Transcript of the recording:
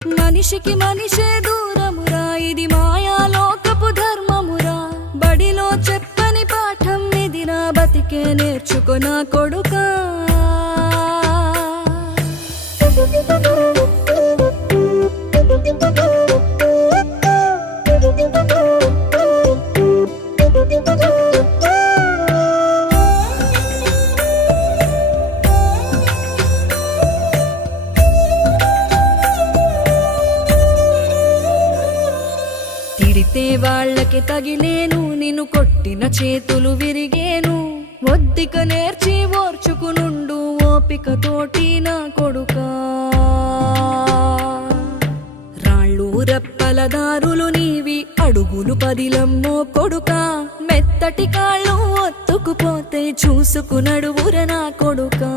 మనిషికి మనిషే దూరమురా, ఇది మాయాలోకపు ధర్మమురా. బడిలో చెప్పని పాఠం ఇదిరా, బతికే నేర్చుకో నా కొడుకా. తిడితే వాళ్ళకి తగిలేను, నిన్ను కొట్టిన చేతులు విరిగేను. ఒద్దిక నేర్చి ఓర్చుకునుండు ఓపికతోటి నా కొడుకా. రాళ్ళు రెప్పల దారులు నీవి, అడుగులు పదిలమ్మో కొడుకా. మెత్తటి కాళ్ళు ఒత్తుకుపోతే చూసుకునడువుర నా కొడుకా.